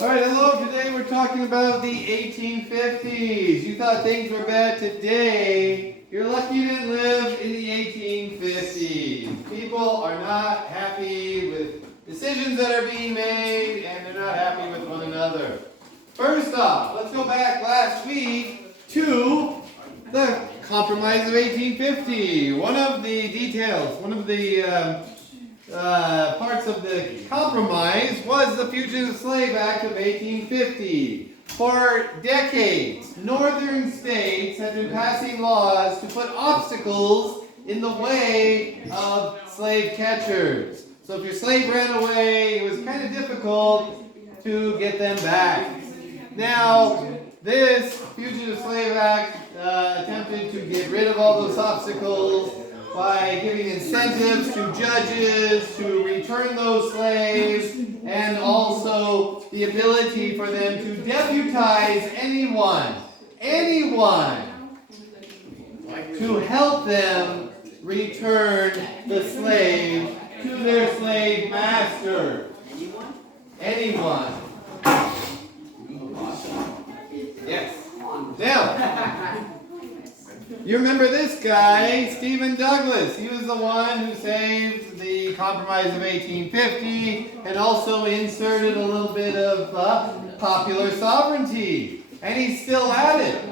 Alright, hello. Today we're talking about the 1850s. You thought things were bad today. You're lucky you didn't live in the 1850s. People are not happy with decisions that are being made, and they're not happy with one another. First off, let's go back last week to the Compromise of 1850. One of the details, one of the parts of the compromise was the Fugitive Slave Act of 1850. For decades, northern states have been passing laws to put obstacles in the way of slave catchers. So if your slave ran away, it was kind of difficult to get them back. Now, this Fugitive Slave Act attempted to get rid of all those obstacles by giving incentives to judges to return those slaves, and also the ability for them to deputize anyone to help them return the slave to their slave master. Anyone. Yes. Now, you remember this guy, Stephen Douglas. He was the one who saved the Compromise of 1850 and also inserted a little bit of popular sovereignty. And he's still at it.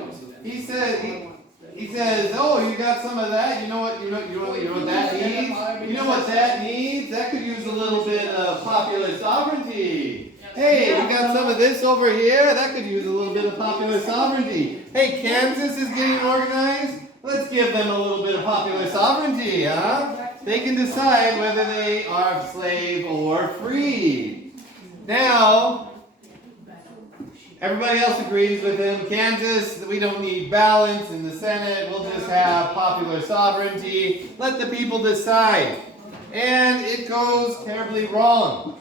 He says, oh, you got some of that? You know what that needs? You know what that needs? That could use a little bit of popular sovereignty. Hey, we got some of this over here. That could use a little bit of popular sovereignty. Hey, Kansas is getting organized. Let's give them a little bit of popular sovereignty, huh? They can decide whether they are slave or free. Now, everybody else agrees with him. Kansas, we don't need balance in the Senate. We'll just have popular sovereignty. Let the people decide. And it goes terribly wrong.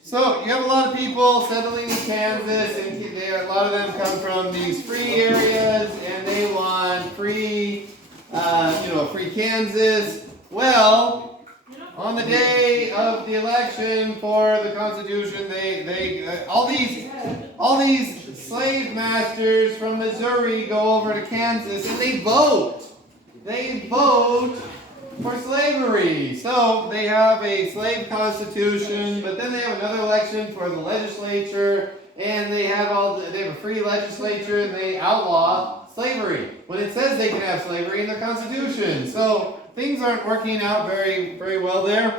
So, you have a lot of people settling in Kansas, and a lot of them come from these free areas, and they want free Kansas. Well, on the day of the election for the Constitution, all these slave masters from Missouri go over to Kansas, and they vote. They vote for slavery. So they have a slave constitution, but then they have another election for the legislature, and they have a free legislature, and they outlaw slavery when it says they can have slavery in their constitution. So things aren't working out very, very well there.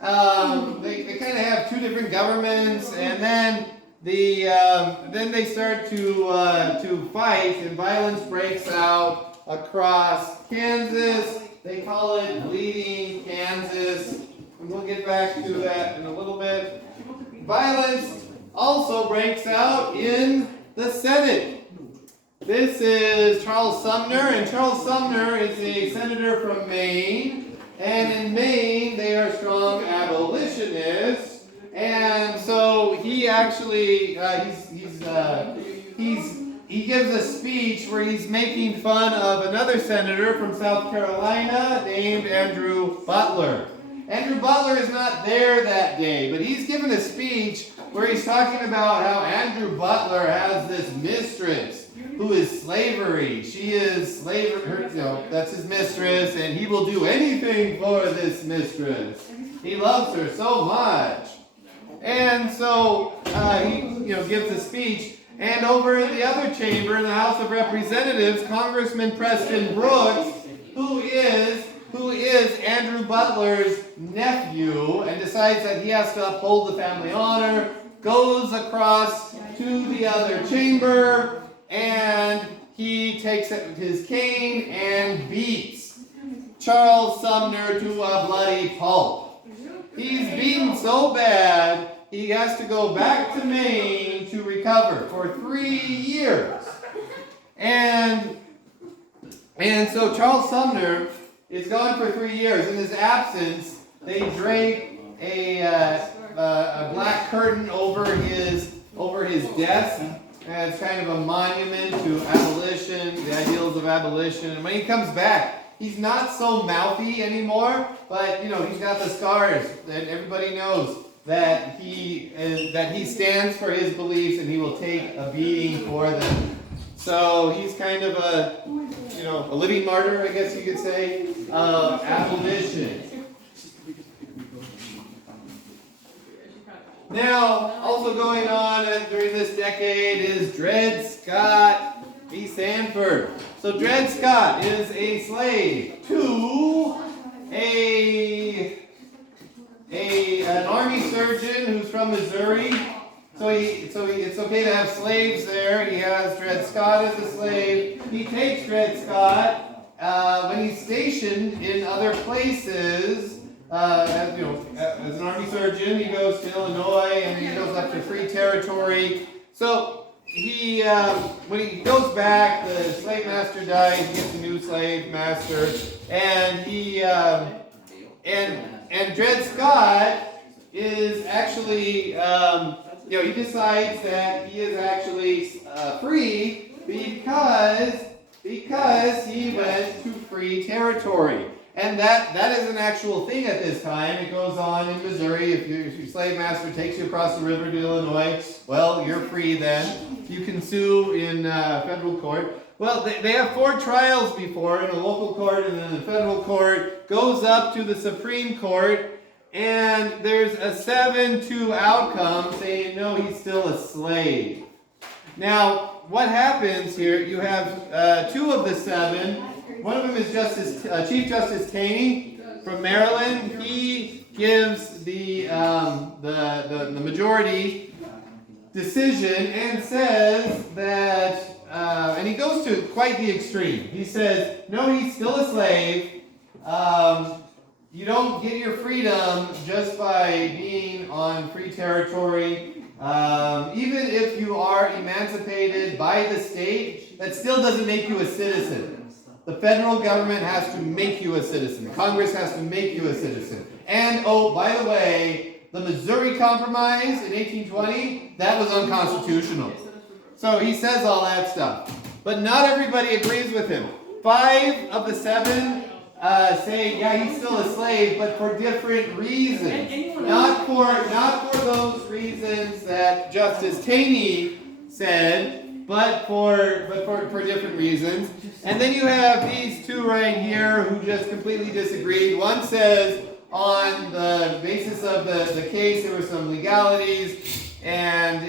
They kind of have two different governments, and then they start to fight, and violence breaks out across Kansas. They call it Bleeding Kansas, and we'll get back to that in a little bit. Violence also breaks out in the Senate. This is Charles Sumner, and Charles Sumner is a senator from Maine, and in Maine they are strong abolitionists, and so he actually he gives a speech where he's making fun of another senator from South Carolina named Andrew Butler. Andrew Butler is not there that day, but he's given a speech where he's talking about how Andrew Butler has this mistress who is slavery. She is slavery, that's his mistress, and he will do anything for this mistress. He loves her so much. And so he gives a speech. And over in the other chamber, in the House of Representatives, Congressman Preston Brooks, who is Andrew Butler's nephew, and decides that he has to uphold the family honor, goes across to the other chamber, and he takes his cane and beats Charles Sumner to a bloody pulp. He's beaten so bad, he has to go back to Maine to recover for 3 years. And so Charles Sumner is gone for 3 years. In his absence, they drape a black curtain over his desk. And it's kind of a monument to abolition, the ideals of abolition. And when he comes back, he's not so mouthy anymore, but he's got the scars that everybody knows. that he stands for his beliefs and he will take a beating for them. So he's kind of a living martyr, I guess you could say, of abolition. Now, also going on during this decade is Dred Scott v. Sanford. So Dred Scott is a slave to an army surgeon who's from Missouri. So it's okay to have slaves there. He has Dred Scott as a slave. He takes Dred Scott when he's stationed in other places. As an army surgeon, he goes to Illinois and he goes up to free territory. So when he goes back, the slave master dies. He gets a new slave master, and and Dred Scott is actually he decides that he is actually free because he went to free territory. And that is an actual thing at this time. It goes on in Missouri. If your slave master takes you across the river to Illinois, well, you're free then. You can sue in federal court. Well, they have 4 trials before, in a local court and then the federal court, goes up to the Supreme Court, and there's a 7-2 outcome saying, no, he's still a slave. Now, what happens here, you have 2 of the 7. One of them is Chief Justice Taney from Maryland. He gives the majority decision and says that, and he goes to quite the extreme. He says, no, he's still a slave. You don't get your freedom just by being on free territory. Even if you are emancipated by the state, that still doesn't make you a citizen. The federal government has to make you a citizen. Congress has to make you a citizen. And, oh, by the way, the Missouri Compromise in 1820, that was unconstitutional. So he says all that stuff. But not everybody agrees with him. 5 of the 7 say, yeah, he's still a slave, but for different reasons. Not for those reasons that Justice Taney said, but for different reasons. And then you have these 2 right here who just completely disagreed. One says on the basis of the case there were some legalities and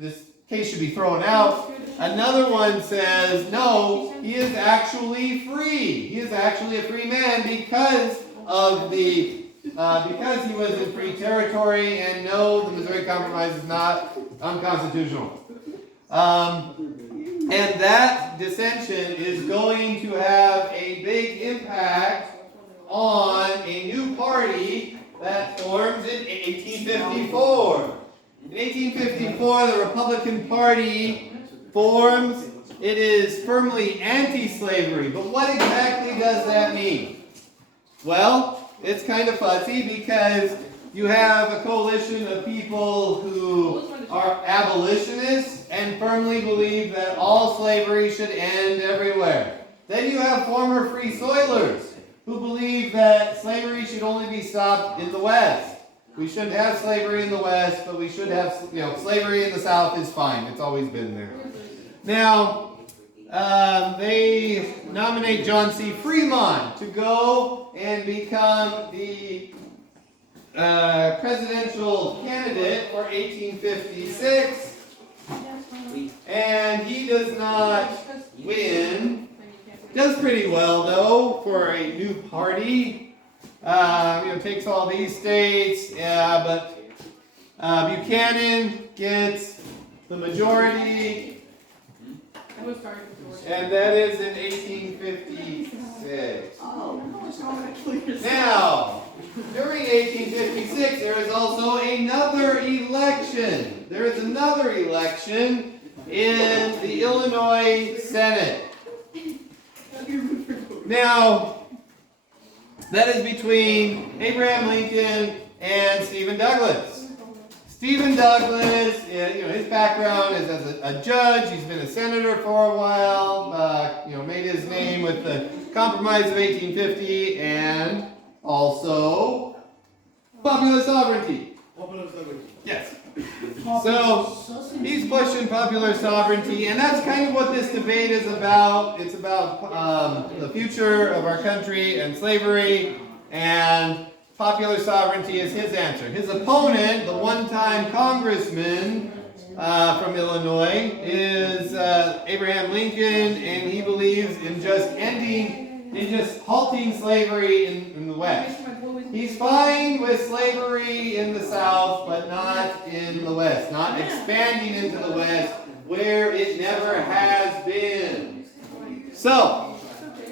this case should be thrown out. Another one says no, he is actually free. He is actually a free man because he was in free territory, and no, the Missouri Compromise is not unconstitutional. And that dissension is going to have a big impact on a new party that forms in 1854. In 1854, the Republican Party forms. It is firmly anti-slavery. But what exactly does that mean? Well, it's kind of fuzzy because you have a coalition of people who are abolitionists and firmly believe that all slavery should end everywhere. Then you have former free soilers who believe that slavery should only be stopped in the West. We shouldn't have slavery in the West, but we should have, slavery in the South is fine. It's always been there. Now, they nominate John C. Fremont to go and become the presidential candidate for 1856, and he does not win. Does pretty well though for a new party. Takes all these states, but Buchanan gets the majority, and that is in 1856. Now, during 1856, there is also another election. There is another election in the Illinois Senate. Now, that is between Abraham Lincoln and Stephen Douglas. Stephen Douglas, his background is as a judge. He's been a senator for a while. Made his name with the Compromise of 1850 and also popular sovereignty. Yes. So he's pushing popular sovereignty, and that's kind of what this debate is about. It's about the future of our country and slavery, and popular sovereignty is his answer. His opponent, the one-time congressman from Illinois, is Abraham Lincoln, and he believes in just halting slavery in the West. He's fine with slavery in the South, but not in the West, not expanding into the West where it never has been. So,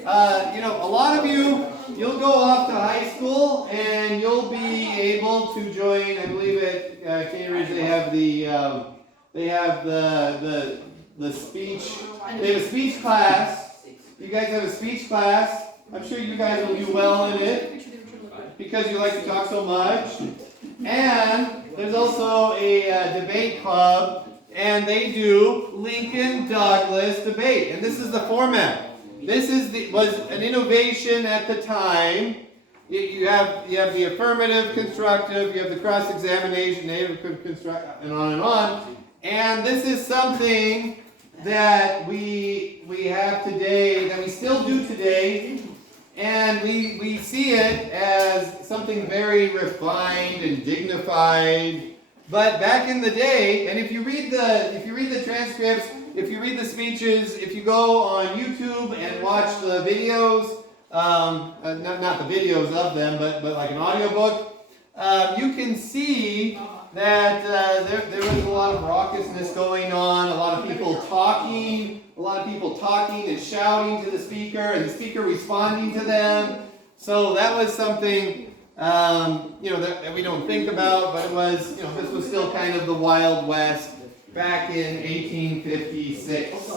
a lot of you'll go off to high school and you'll be able to join. I believe at Cambridge they have the speech. They have a speech class. You guys have a speech class. I'm sure you guys will do well in it, because you like to talk so much. And there's also a debate club, and they do Lincoln-Douglas debate. And this is the format. This was an innovation at the time. You have the affirmative, constructive, you have the cross-examination, native, constructive, and on and on. And this is something that we have today, that we still do today. And we see it as something very refined and dignified. But back in the day, and if you read the transcripts, if you read the speeches, if you go on YouTube and watch the videos, not the videos of them, but like an audiobook, you can see that there was a lot of raucousness going on, a lot of people talking and shouting to the speaker, and the speaker responding to them. So that was something that we don't think about, but it was, this was still kind of the Wild West back in 1856.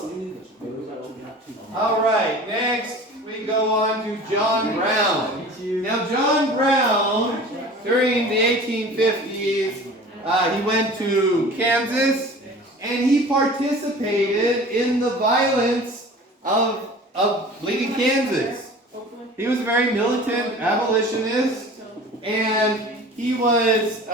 All right, next we go on to John Brown. Now, John Brown, during the 1850s, he went to Kansas, and he participated in the violence of bleeding Kansas. He was a very militant abolitionist, and he was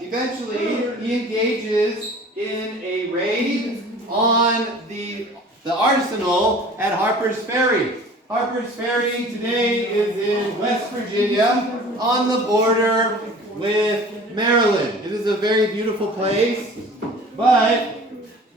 eventually he engages in a raid on the arsenal at Harper's Ferry. Harper's Ferry today is in West Virginia, on the border with Maryland. It is a very beautiful place, but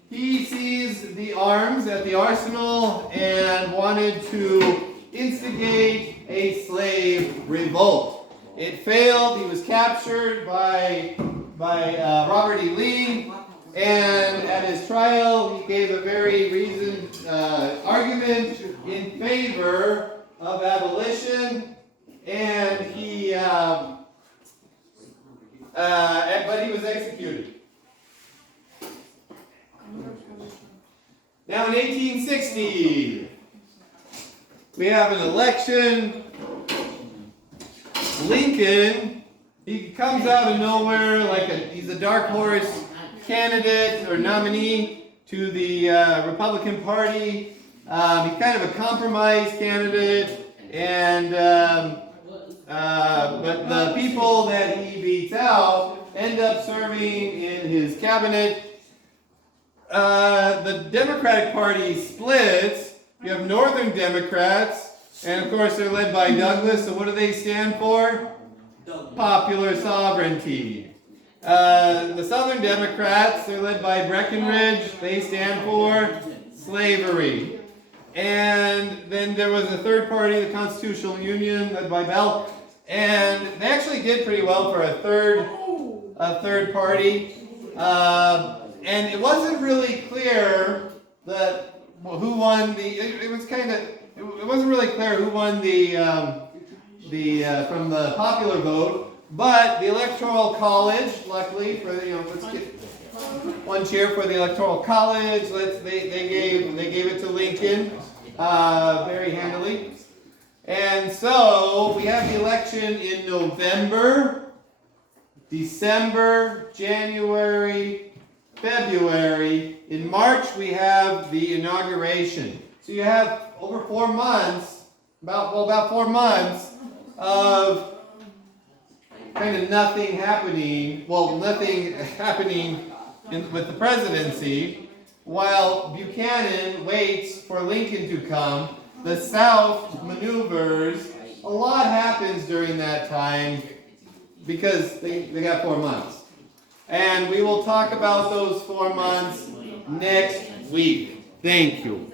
he sees the arms at the arsenal and wanted to instigate a slave revolt. It failed. He was captured by Robert E. Lee, and at his trial he gave a very reasoned argument in favor of abolition, and but he was executed. Now in 1860, we have an election. Lincoln, he comes out of nowhere he's a dark horse candidate or nominee to the Republican Party. He's kind of a compromise candidate, and but the people that he beats out end up serving in his cabinet. The Democratic Party splits. You have Northern Democrats, and of course they're led by Douglas. So what do they stand for? Popular sovereignty. The Southern Democrats, they're led by Breckinridge. They stand for slavery. And then there was a third party, the Constitutional Union, led by Bell. And they actually did pretty well for a third party. And it wasn't really clear who won the. It wasn't really clear who won from the popular vote. But the Electoral College, luckily for let's get one cheer for the Electoral College. They gave it to Lincoln very handily. And so we have the election in November, December, January, February. In March we have the inauguration. So you have over 4 months, about 4 months of kind of nothing happening. Well, nothing happening with the presidency. While Buchanan waits for Lincoln to come, the South maneuvers. A lot happens during that time because they got 4 months. And we will talk about those 4 months next week. Thank you.